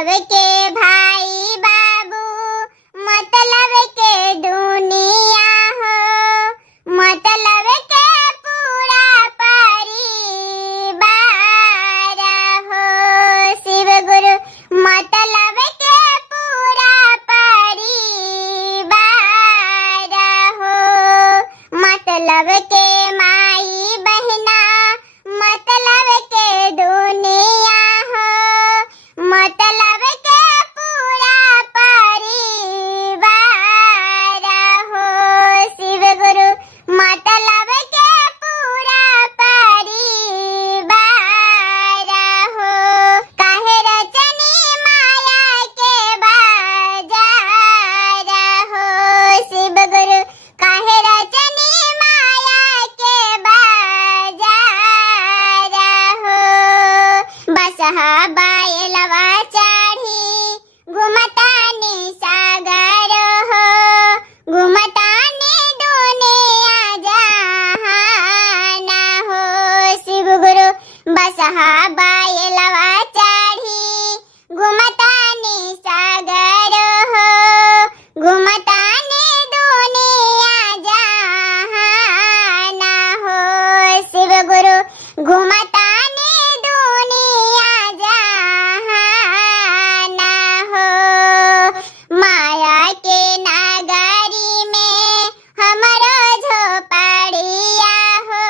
मतलब के भाई बाबू, मतलब के दुनिया हो, मतलब के पूरा परिवार हो। शिव गुरु मतलब के पूरा परिवार हो। मतलब के माई बहना, मतलब के दुनिया हो, मतलब के पूरा परिवार हो। शिव गुरु मतलब के पूरा परिवार हो। काहे रचनी माया के बाजार हो। शिव गुरु काहे रचनी माया के बाजार हो। बसहा बायलवा चढ़ी घुमतानी सागर हो, घुमतानी दुनिया जहान हो। शिव गुरु बसहा बायलवा चढ़ी घुमतानी सागर हो, घुमतानी दुनिया जहान हो। शिव गुरु घुमतानी दुनिया जहान हो। माया के नगरी में हमरो झोपड़िया हो,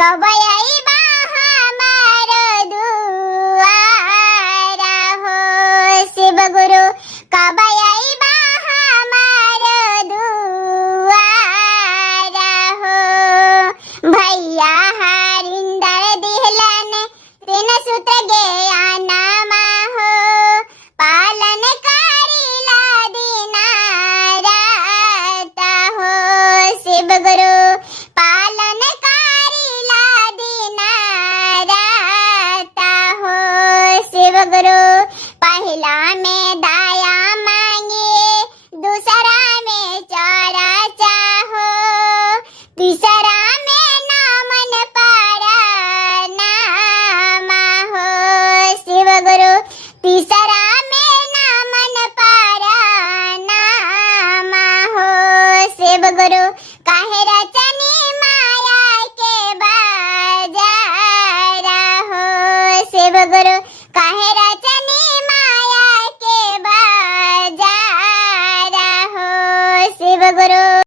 कब अइबा हमारो दुआर हो। शिव गुरु कब अइबा हमारो दुआर हो। भैया हरिंदर दिहलन तीन सूत्र ज्ञानमा हो, पालन करिला दीना रात हो। शिव गुरु पालन करिला दीना रात हो। शिव गुरु पहला में दया मांगे, दूसरा में चौरा चाहो, तीसरा में नामन पारा नामा हो। शिव गुरु तीसरा में नामन पारा नामा हो। शिव गुरु काहे रचनी माया के बाजार हो। शिव गुरु